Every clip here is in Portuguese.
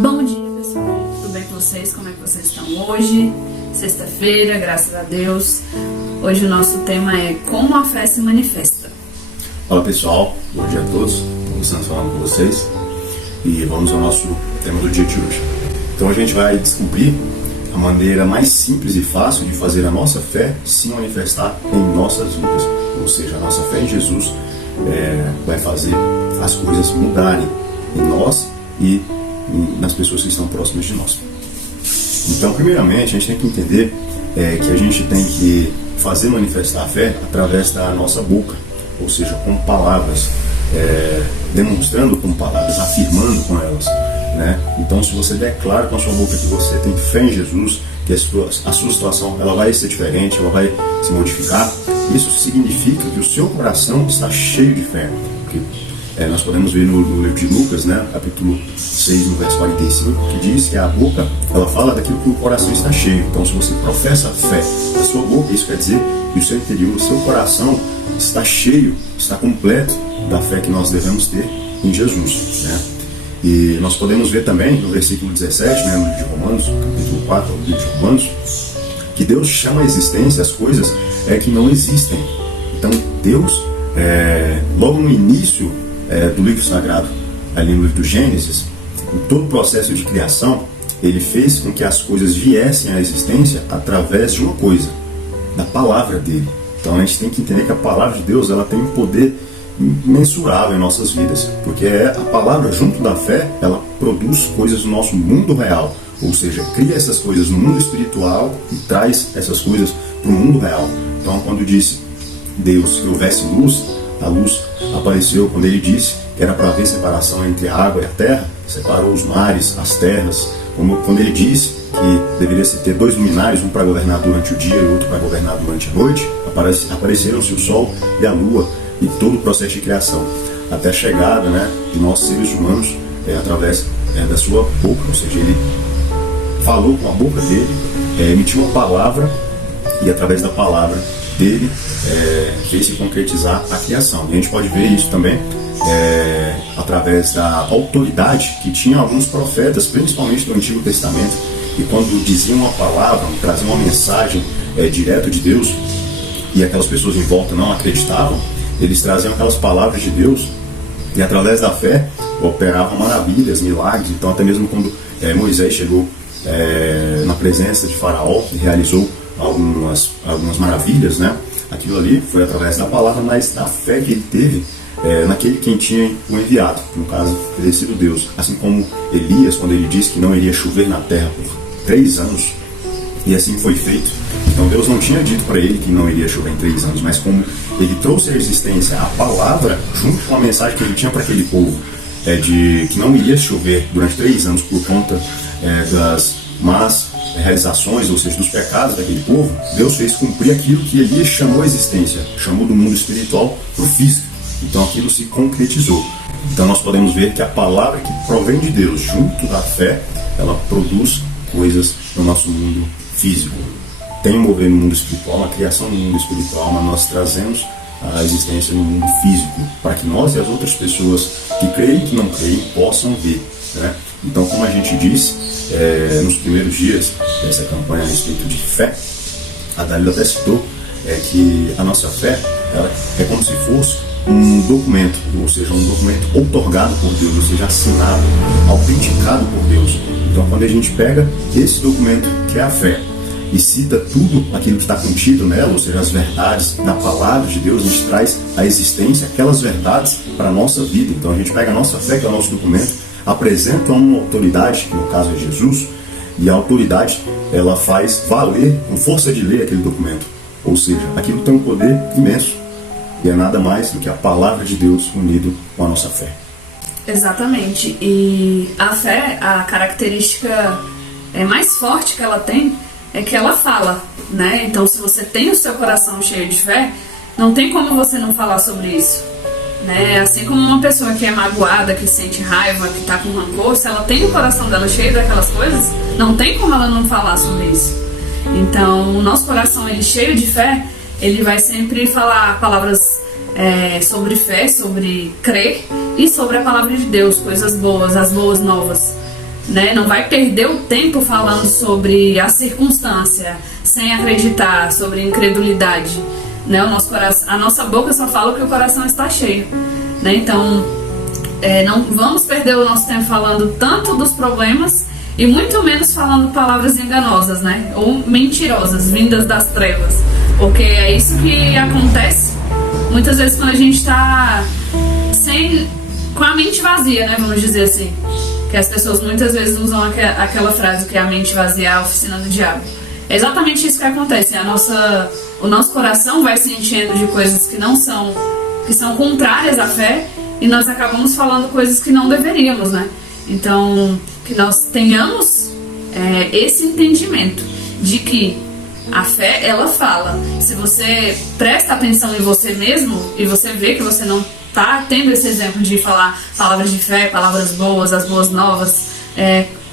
Bom dia, pessoal. Tudo bem com vocês? Como é que vocês estão hoje? Sexta-feira, graças a Deus. Hoje o nosso tema é como a fé se manifesta. Olá pessoal, bom dia a todos. Estamos falando com vocês e vamos ao nosso tema do dia de hoje. Então a gente vai descobrir a maneira mais simples e fácil de fazer a nossa fé se manifestar em nossas vidas. Ou seja, a nossa fé em Jesus vai fazer as coisas mudarem em nós e nas pessoas que estão próximas de nós. Então, primeiramente, a gente tem que entender que a gente tem que fazer manifestar a fé através da nossa boca, ou seja, com palavras, demonstrando com palavras, afirmando com elas, né? Então, se você declara com a sua boca que você tem fé em Jesus, que a sua situação ela vai ser diferente, ela vai se modificar, isso significa que o seu coração está cheio de fé. Porque nós podemos ver no livro de Lucas, né, capítulo 6, no verso 45, que diz que a boca ela fala daquilo que o coração está cheio. Então, se você professa a fé da sua boca, isso quer dizer que o seu interior, o seu coração está cheio, está completo da fé que nós devemos ter em Jesus, né? E nós podemos ver também no versículo 17, né, no livro de Romanos, capítulo 4 do livro de Romanos, que Deus chama a existência as coisas que não existem. Então, Deus, logo no início do livro sagrado, ali no livro do Gênesis, em todo o processo de criação, ele fez com que as coisas viessem à existência através de uma coisa, da palavra dele. Então a gente tem que entender que a palavra de Deus ela tem um poder imensurável em nossas vidas, porque a palavra junto da fé, ela produz coisas no nosso mundo real, ou seja, cria essas coisas no mundo espiritual e traz essas coisas para o mundo real. Então, quando disse Deus que houvesse luz, a luz apareceu. Quando ele disse que era para haver separação entre a água e a terra, separou os mares, as terras. Quando ele disse que deveria se ter dois luminares, um para governar durante o dia e outro para governar durante a noite, apareceram-se o sol e a lua e todo o processo de criação, até a chegada, né, de nós seres humanos através da sua boca. Ou seja, ele falou com a boca dele, emitiu uma palavra e através da palavra dele fez se concretizar a criação. E a gente pode ver isso também através da autoridade que tinha alguns profetas, principalmente do Antigo Testamento, e quando diziam uma palavra, traziam uma mensagem direto de Deus, e aquelas pessoas em volta não acreditavam, eles traziam aquelas palavras de Deus e através da fé operavam maravilhas, milagres. Então até mesmo quando Moisés chegou na presença de Faraó e realizou algumas maravilhas, né? Aquilo ali foi através da palavra, mas da fé que ele teve naquele quem tinha o enviado, no caso, teria sido Deus. Assim como Elias, quando ele disse que não iria chover na terra por 3 anos, e assim foi feito. Então Deus não tinha dito para ele que não iria chover em 3 anos, mas como ele trouxe à existência a palavra, junto com a mensagem que ele tinha para aquele povo, de que não iria chover durante 3 anos por conta das más realizações, ou seja, dos pecados daquele povo, Deus fez cumprir aquilo que Elias chamou à existência, chamou do mundo espiritual para o físico. Então aquilo se concretizou. Então nós podemos ver que a palavra que provém de Deus, junto da fé, ela produz coisas no nosso mundo físico. Tem um mover no mundo espiritual, uma criação no mundo espiritual, mas nós trazemos a existência no mundo físico, para que nós e as outras pessoas que creem e que não creem possam ver, né? Então, como a gente disse, nos primeiros dias dessa campanha a respeito de fé, a Dalila até citou que a nossa fé ela é como se fosse um documento, ou seja, um documento outorgado por Deus, ou seja, assinado, autenticado por Deus. Então, quando a gente pega esse documento, que é a fé, e cita tudo aquilo que está contido nela, ou seja, as verdades da palavra de Deus, a gente traz à existência aquelas verdades para a nossa vida. Então, a gente pega a nossa fé, que é o nosso documento, apresenta uma autoridade, que no caso é Jesus, e a autoridade ela faz valer com força de lei aquele documento. Ou seja, aquilo tem um poder imenso e é nada mais do que a palavra de Deus unido com a nossa fé. Exatamente. E a fé, a característica mais forte que ela tem é que ela fala, né? Então, se você tem o seu coração cheio de fé, não tem como você não falar sobre isso, né? Assim como uma pessoa que é magoada, que sente raiva, que está com rancor, se ela tem o coração dela cheio daquelas coisas, não tem como ela não falar sobre isso. Então, o nosso coração, ele cheio de fé, ele vai sempre falar palavras sobre fé, sobre crer e sobre a palavra de Deus, coisas boas, as boas novas. né? Não vai perder o tempo falando sobre a circunstância, sem acreditar, sobre incredulidade, né? A nossa boca só fala o que o coração está cheio, né? Então, não vamos perder o nosso tempo falando tanto dos problemas e muito menos falando palavras enganosas, né? Ou mentirosas, vindas das trevas, porque é isso que acontece muitas vezes quando a gente está com a mente vazia, né? Vamos dizer assim. Que as pessoas muitas vezes usam aquela frase que é a mente vazia é a oficina do diabo. É exatamente isso que acontece. O nosso coração vai se enchendo de coisas que são contrárias à fé, e nós acabamos falando coisas que não deveríamos, né? Então, que nós tenhamos esse entendimento de que a fé, ela fala. Se você presta atenção em você mesmo e você vê que você não está tendo esse exemplo de falar palavras de fé, palavras boas, as boas novas,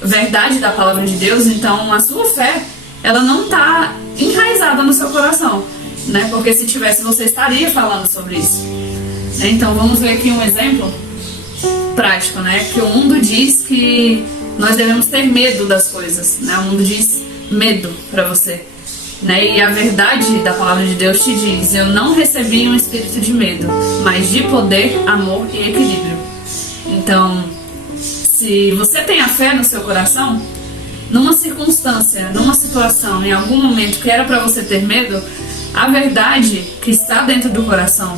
verdade da palavra de Deus, então a sua fé, ela não está enraizada no seu coração, né? Porque se tivesse, você estaria falando sobre isso. Então vamos ver aqui um exemplo prático, né? Que o mundo diz que nós devemos ter medo das coisas, né? O mundo diz medo para você, né? E a verdade da palavra de Deus te diz: eu não recebi um espírito de medo, mas de poder, amor e equilíbrio. Então, se você tem a fé no seu coração, numa circunstância, numa situação, em algum momento que era para você ter medo, a verdade que está dentro do coração,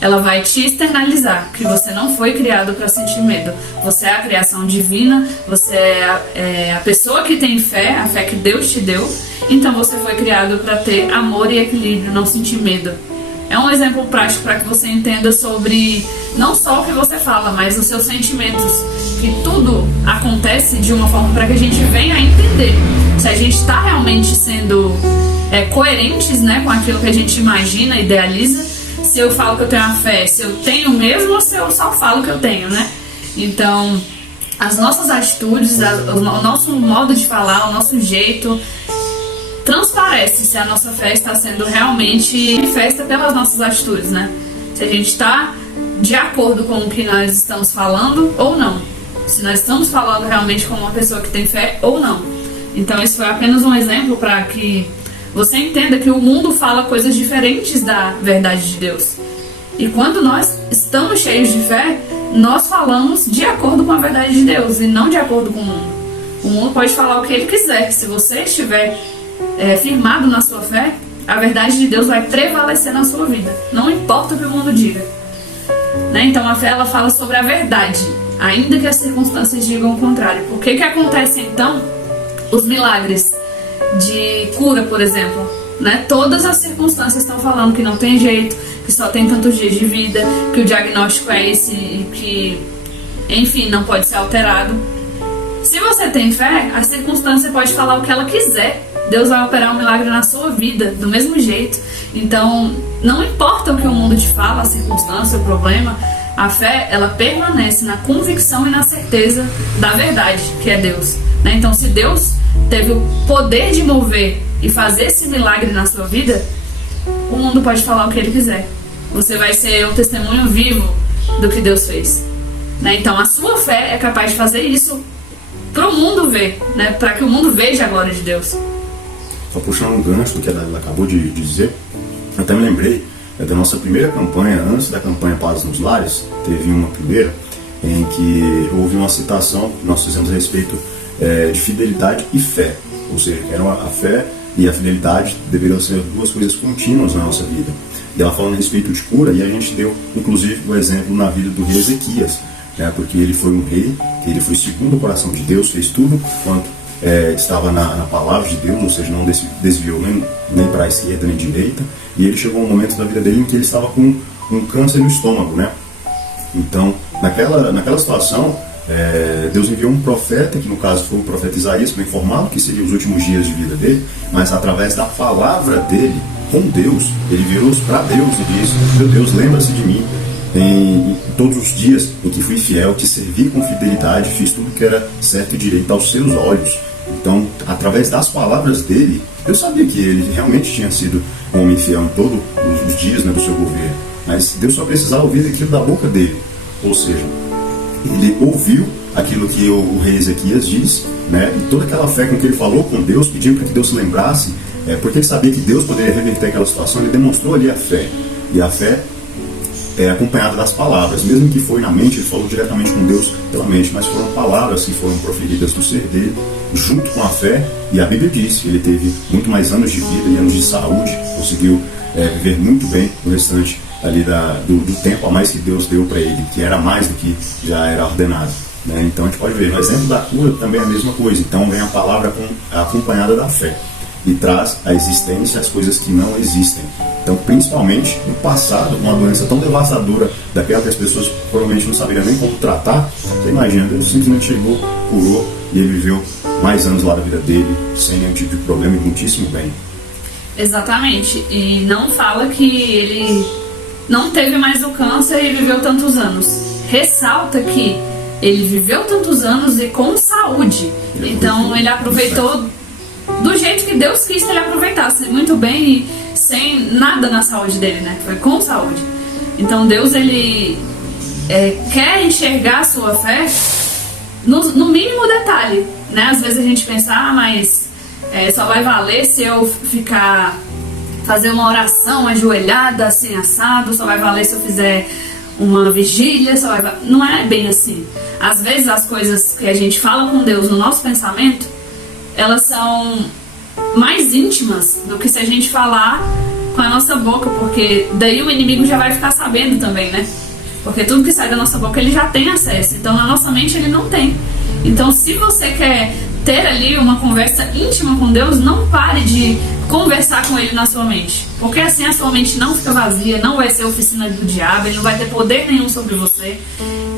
ela vai te externalizar que você não foi criado para sentir medo. Você é a criação divina, você é a pessoa que tem fé, a fé que Deus te deu. Então você foi criado para ter amor e equilíbrio, não sentir medo. É um exemplo prático para que você entenda sobre não só o que você fala, mas os seus sentimentos. Que tudo acontece de uma forma para que a gente venha a entender se a gente está realmente sendo coerentes, né, com aquilo que a gente imagina, idealiza. Se eu falo que eu tenho a fé, se eu tenho mesmo ou se eu só falo que eu tenho, né? Então, as nossas atitudes, o nosso modo de falar, o nosso jeito, transparece se a nossa fé está sendo realmente manifesta pelas nossas atitudes, né? Se a gente está de acordo com o que nós estamos falando ou não. Se nós estamos falando realmente como uma pessoa que tem fé ou não. Então, esse foi apenas um exemplo para que você entenda que o mundo fala coisas diferentes da verdade de Deus. E quando nós estamos cheios de fé, nós falamos de acordo com a verdade de Deus e não de acordo com o mundo. O mundo pode falar o que ele quiser. Se você estiver firmado na sua fé, a verdade de Deus vai prevalecer na sua vida. Não importa o que o mundo diga. Né? Então a fé, ela fala sobre a verdade, ainda que as circunstâncias digam o contrário. Por que acontece então os milagres de cura, por exemplo, né? Todas as circunstâncias estão falando que não tem jeito, que só tem tantos dias de vida, que o diagnóstico é esse e que, enfim, não pode ser alterado. Se você tem fé, a circunstância pode falar o que ela quiser. Deus vai operar um milagre na sua vida, do mesmo jeito. Então, não importa o que o mundo te fala, a circunstância, o problema, a fé, ela permanece na convicção e na certeza da verdade, que é Deus. Né? Então, se Deus teve o poder de mover e fazer esse milagre na sua vida, o mundo pode falar o que ele quiser. Você vai ser um testemunho vivo do que Deus fez. Né? Então, a sua fé é capaz de fazer isso para o mundo ver, né? Para que o mundo veja a glória de Deus. Só puxando um gancho do que ela acabou de dizer, eu até me lembrei da nossa primeira campanha, antes da campanha Paz nos Lares, teve uma primeira em que houve uma citação que nós fizemos a respeito de fidelidade e fé. Ou seja, a fé e a fidelidade deveriam ser duas coisas contínuas na nossa vida. E ela falando a respeito de cura, e a gente deu inclusive o exemplo na vida do rei Ezequias, né, porque ele foi um rei, ele foi segundo o coração de Deus, fez tudo quanto estava na palavra de Deus, ou seja, não desviou nem para a esquerda nem direita, e ele chegou a um momento da vida dele em que ele estava com um câncer no estômago, né? Então, naquela situação, Deus enviou um profeta, que no caso foi o profeta Isaías, para informar que seriam os últimos dias de vida dele, mas através da palavra dele, com Deus, ele virou para Deus e disse: meu Deus, lembra-se de mim em todos os dias em que fui fiel, te servi com fidelidade, fiz tudo que era certo e direito aos seus olhos. Então, através das palavras dele, eu sabia que ele realmente tinha sido um homem fiel em todos os dias, né, do seu governo, mas Deus só precisava ouvir aquilo da boca dele. Ou seja, ele ouviu aquilo que o rei Ezequias disse, né? E toda aquela fé com que ele falou com Deus, pedindo para que Deus se lembrasse, porque ele sabia que Deus poderia reverter aquela situação, ele demonstrou ali a fé. E a fé é acompanhada das palavras, mesmo que foi na mente, ele falou diretamente com Deus pela mente, mas foram palavras que foram proferidas do ser dele, junto com a fé, e a Bíblia diz que ele teve muito mais anos de vida e anos de saúde, conseguiu viver muito bem o restante ali do tempo a mais que Deus deu para ele, que era mais do que já era ordenado, né? Então a gente pode ver, no exemplo da cura também é a mesma coisa, então vem a palavra acompanhada da fé, e traz à existência as coisas que não existem. Então, principalmente no passado, uma doença tão devastadora, daquela que as pessoas provavelmente não saberiam nem como tratar, você imagina, Deus simplesmente chegou, curou, e ele viveu mais anos lá da vida dele, sem nenhum tipo de problema e muitíssimo bem. Exatamente, e não fala que ele não teve mais o câncer e viveu tantos anos. Ressalta que ele viveu tantos anos e com saúde. Então ele aproveitou do jeito que Deus quis que ele aproveitasse, muito bem e sem nada na saúde dele, né? Foi com saúde. Então Deus, ele quer enxergar a sua fé no mínimo detalhe, né? Às vezes a gente pensa, mas só vai valer se eu fazer uma oração ajoelhada, assim, assado, só vai valer se eu fizer uma vigília, não é bem assim. Às vezes as coisas que a gente fala com Deus no nosso pensamento, elas são mais íntimas do que se a gente falar com a nossa boca, porque daí o inimigo já vai ficar sabendo também, né? Porque tudo que sai da nossa boca ele já tem acesso, então na nossa mente ele não tem. Então se você quer ter ali uma conversa íntima com Deus, não pare de conversar com ele na sua mente, porque assim a sua mente não fica vazia, não vai ser oficina do diabo, ele não vai ter poder nenhum sobre você,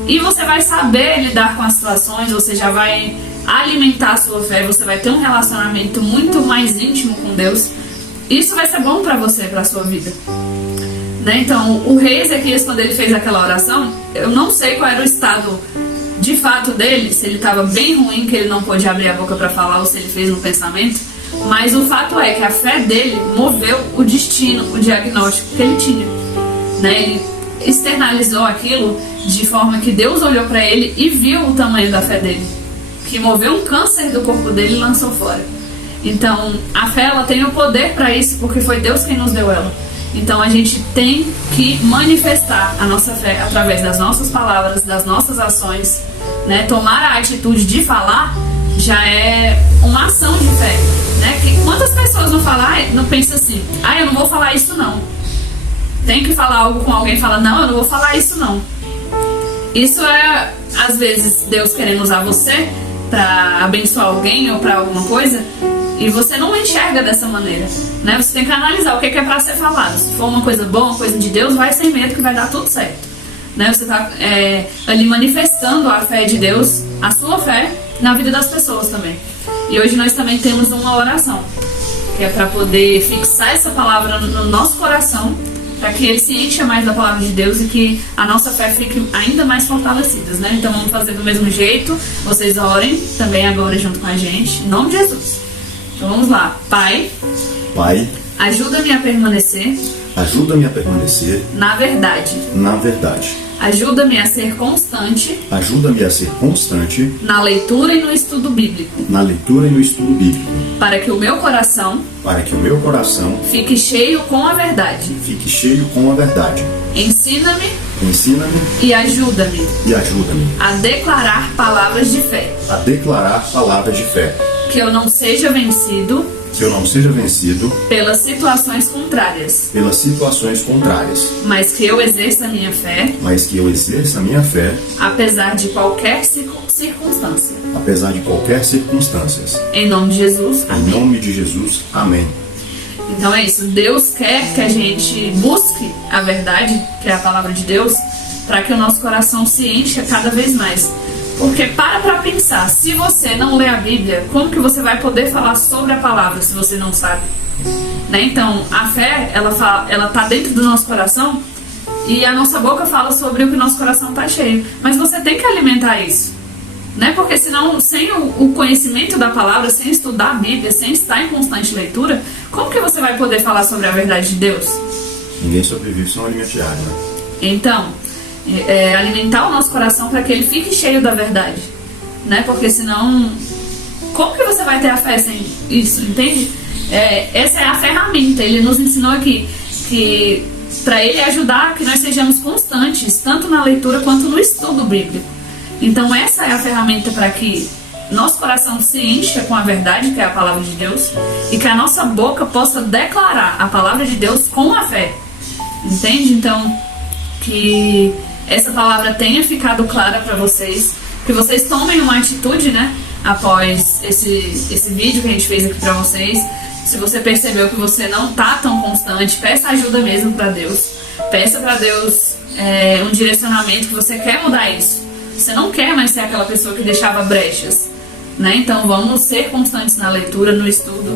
e você vai saber lidar com as situações, você já vai alimentar a sua fé, você vai ter um relacionamento muito mais íntimo com Deus. Isso vai ser bom para você, para a sua vida, né? Então o rei Ezequias, quando ele fez aquela oração, eu não sei qual era o estado de fato dele, se ele estava bem ruim, que ele não pôde abrir a boca para falar, ou se ele fez no pensamento, mas o fato é que a fé dele moveu o destino, o diagnóstico que ele tinha, né? Ele externalizou aquilo de forma que Deus olhou para ele e viu o tamanho da fé dele, que moveu um câncer do corpo dele e lançou fora. Então a fé, ela tem o poder para isso, porque foi Deus quem nos deu ela. Então a gente tem que manifestar a nossa fé através das nossas palavras, das nossas ações, né? Tomar a atitude de falar já é uma ação de fé, né? Que quantas pessoas não falam, não pensam assim, eu não vou falar isso não. Tem que falar algo com alguém e fala, não, eu não vou falar isso não. Isso é às vezes Deus querendo usar você para abençoar alguém ou para alguma coisa, e você não enxerga dessa maneira, né? Você tem que analisar o que é para ser falado. Se for uma coisa boa, uma coisa de Deus, vai sem medo que vai dar tudo certo, né? Você está ali manifestando a fé de Deus, a sua fé na vida das pessoas também. E hoje nós também temos uma oração, que é para poder fixar essa palavra no nosso coração, para que ele se encha mais da palavra de Deus e que a nossa fé fique ainda mais fortalecida, né? Então vamos fazer do mesmo jeito. Vocês orem também agora junto com a gente, em nome de Jesus. Então vamos lá. Pai, ajuda-me a permanecer na verdade. Ajuda-me a ser constante na leitura e no estudo bíblico. Para que o meu coração fique cheio com a verdade. Ensina-me e ajuda-me a declarar palavras de fé. Que eu não seja vencido pelas situações contrárias, mas que eu exerça a minha fé, apesar de qualquer circunstância. Em nome de Jesus, amém. Então é isso, Deus quer que a gente busque a verdade, que é a palavra de Deus, para que o nosso coração se encha cada vez mais. Porque para pensar, se você não lê a Bíblia, como que você vai poder falar sobre a palavra se você não sabe? Né? Então, a fé, ela tá dentro do nosso coração e a nossa boca fala sobre o que o nosso coração tá cheio. Mas você tem que alimentar isso, né? Porque senão, sem o conhecimento da palavra, sem estudar a Bíblia, sem estar em constante leitura, como que você vai poder falar sobre a verdade de Deus? Ninguém sobrevive sem um alimento diário, né? Então, alimentar o nosso coração para que ele fique cheio da verdade, né? Porque senão, como que você vai ter a fé sem isso, entende? Essa é a ferramenta. Ele nos ensinou aqui que para ele ajudar que nós sejamos constantes, tanto na leitura quanto no estudo bíblico. Então essa é a ferramenta para que nosso coração se encha com a verdade, que é a palavra de Deus, e que a nossa boca possa declarar a palavra de Deus com a fé, entende? Então, que essa palavra tenha ficado clara para vocês, que vocês tomem uma atitude, né, após esse vídeo que a gente fez aqui para vocês. Se você percebeu que você não tá tão constante, peça ajuda mesmo para Deus, peça para Deus um direcionamento, que você quer mudar isso, você não quer mais ser aquela pessoa que deixava brechas, né? Então vamos ser constantes na leitura, no estudo,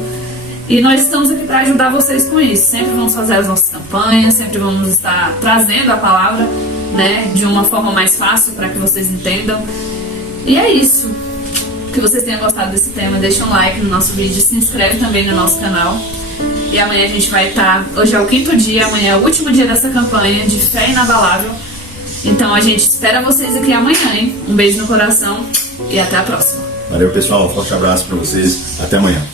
e nós estamos aqui para ajudar vocês com isso. Sempre vamos fazer as nossas campanhas, sempre vamos estar trazendo a palavra, né, de uma forma mais fácil para que vocês entendam. E é isso. Que vocês tenham gostado desse tema, deixa um like no nosso vídeo, se inscreve também no nosso canal. E amanhã a gente vai estar, hoje é o 5º dia, amanhã é o último dia dessa campanha de fé inabalável. Então a gente espera vocês aqui amanhã, hein? Um beijo no coração e até a próxima. Valeu, pessoal. Forte abraço para vocês. Até amanhã.